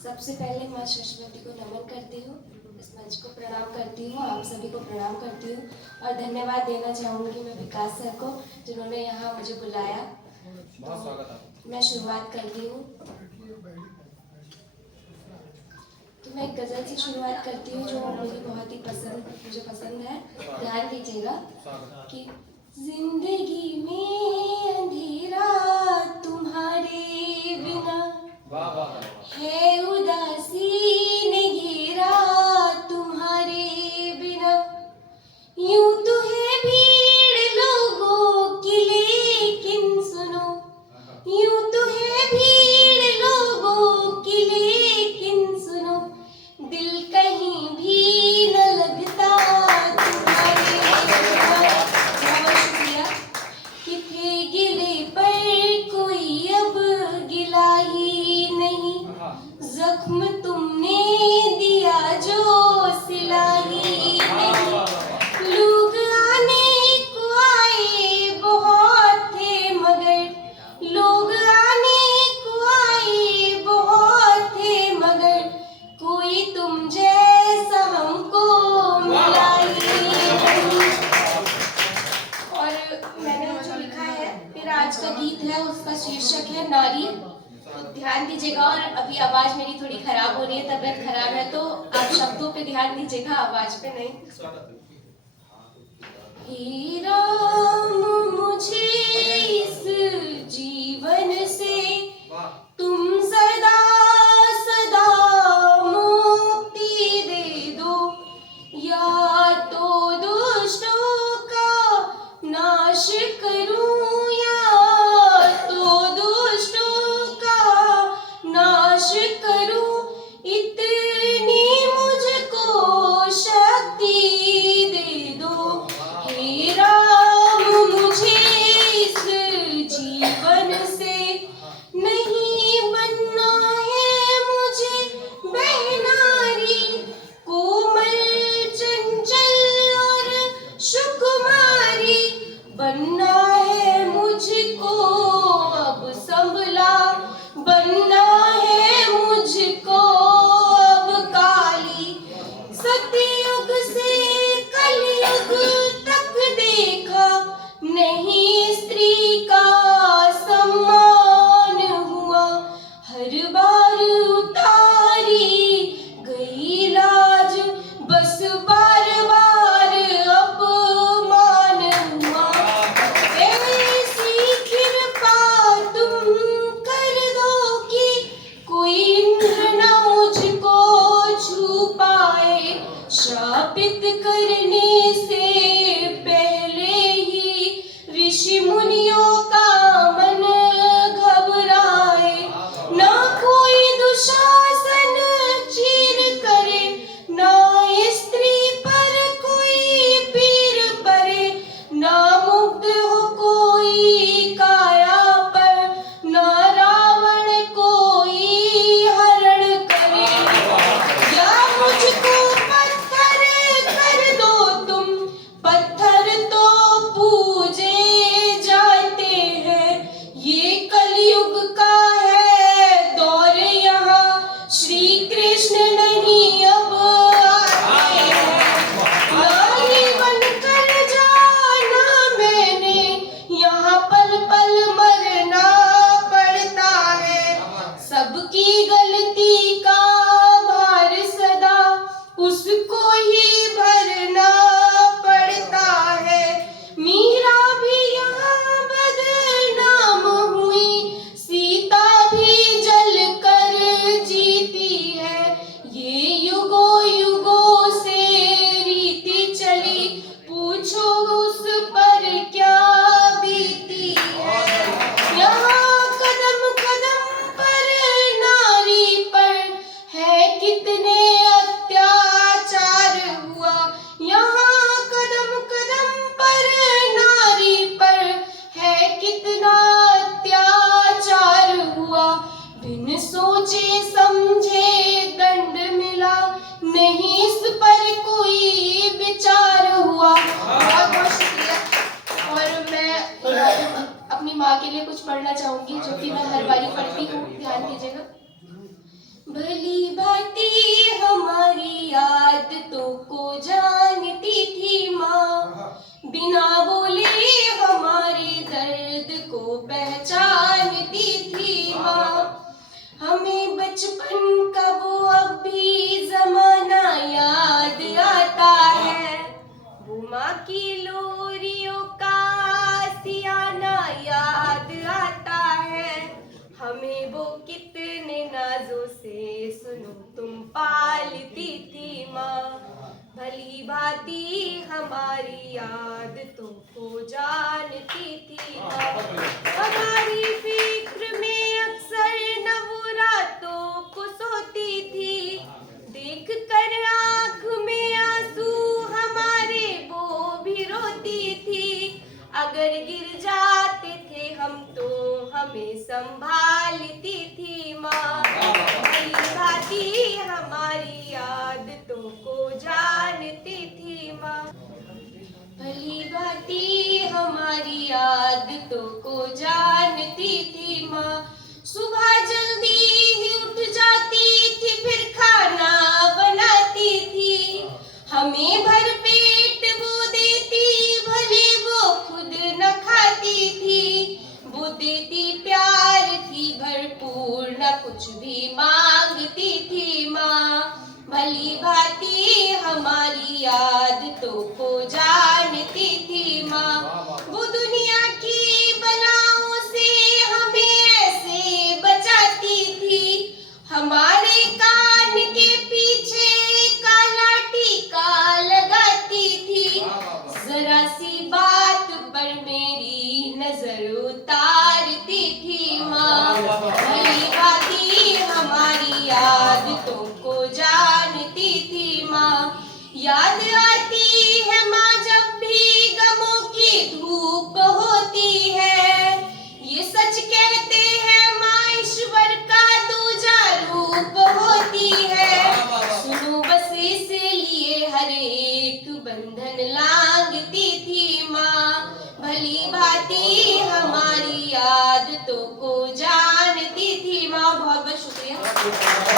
सबसे पहले माँ सरस्वती को नमन करती हूँ, इस मंच को प्रणाम करती हूँ, आप सभी को प्रणाम करती हूँ और धन्यवाद देना चाहूँगी मैं विकास सर को जिन्होंने यहाँ मुझे बुलाया। तो मैं शुरुआत करती हूँ। तो मैं एक गज़ल से शुरुआत करती हूँ जो मेरी बहुत ही मुझे पसंद है। ध्यान दीजिएगा कि जिंदगी में अंधेरा तुम्हारे बिना है, उदासी ने घेरा तुम्हारे बिना, यूं तो है भीड़ लोगों की लेकिन सुनो, यूं तो है भीड़ लोगों की लेकिन सुनो, दिल कहीं भी न लगता तुम्हारे बिना। बहुत शुक्रिया। कि थे गिले पर कोई अब गिला ही नहीं, जख्म तुमने दिया जो सिला ही नहीं। लोग आने को आए बहुत थे मगर, लोग आने को आए बहुत थे मगर, कोई तुम जैसा हमको मिला ही नहीं। और मैंने जो लिखा है मेरा आज का गीत है, उसका शीर्षक है नारी। तो ध्यान दीजिएगा। और अभी आवाज मेरी थोड़ी खराब हो रही है, तबीयत खराब है, तो आप शब्दों पे ध्यान दीजिएगा, आवाज पे नहीं। हे राम मुझे इस जीवन से तुम सदा सदा मुक्ति दे दो, या तो दुष्टों का नाश करूं या तो दुष्टों का नाश करूं, इतनी मुझको शक्ति दे दो। हे राम मुझे इस जीवन से नहीं बनना है, मुझे बहनारी कोमल चंचल और सुकुमारी बनना है मुझको, अब संभला बनना है मुझको अब काली। सतयुग से कलयुग तक देखा नहीं स्त्री का सम्मान हुआ, हर बार उतारी गई लाज, बस बार बार अपमान हुआ। ऐसी कृपा तुम कर दो कि कोई इंद्र न मुझको छू पाए, शापित करने से पहले ही ऋषि मुनियों का मन घबराए, ना कोई दुशासन चीर करे, ना स्त्री पर कोई पीर परे, ना मुग्ध हो कोई काया पर, ना रावण कोई हरण करे। या मुझको पत्थर कर दो तुम, पत्थर तो पूजे जाते हैं, ये कलयुग का है दौर, यहाँ श्री कृष्ण नहीं अब आते हैं। नारी बनकर जाना मैंने, यहाँ पल पल मरना पड़ता है, सबकी गलती का भार सदा उसको ही भरना पड़ता है। मीरा भी यहाँ बदनाम हुई, सीता भी जल कर जीती है, ये युगों युगों से रीति चली, पूछो उस पर क्या बीती है। यहाँ कदम कदम पर नारी पर है कितने अत्याचार हुआ, यहाँ कदम कदम पर नारी पर है कितना अत्याचार हुआ, बिन सोचे समझे दंड मिला, नहीं इस पर कोई विचार हुआ। बहुत बहुत शुक्रिया। और मैं अपनी माँ के लिए कुछ पढ़ना चाहूंगी, जो कि मैं हर बारी पढ़ती हूँ, ध्यान दीजिएगा। भली वो कितने नाजों से सुनो तुम पालती थी माँ। भली भांति हमारी आदतों को जानती थी माँ। हमारी फिक्र में अक्सर नवरातों को सोती थी। देख कर आँख में आंसू हमारे वो भी रोती थी। अगर गिर जाते थे हम तो हमें संभालती थी माँ। भली भांति हमारी आदतों को जानती थी माँ। भली भांति हमारी आदतों को जानती थी माँ। सुबह जल्दी ही उठ जाती थी, फिर खाना बनाती थी। हमें भर पेट वो देती, भले वो खुद न खाती थी। वो देती प्यार थी भरपूर, न कुछ भी मांगती थी माँ। भली भांति हमारी आदतों को जानती थी माँ। वो दुनिया की बलाओं से हमें ऐसे बचाती थी। हमारे कान के पीछे काला टीका लगाती थी। जरा सी बात पर मेरी नजर उतारती थी माँ। भली भांति हमारी आदतों को जानती थी माँ। याद आती है माँ जब भी गमों की धूप होती है। ये सच कहते हैं माँ ईश्वर का दूजा रूप होती है। सुनो बस इसलिए हर एक बंधन लांघती थी माँ। भली भांति हमारी आदतों को जानती थी माँ। बहुत बहुत शुक्रिया।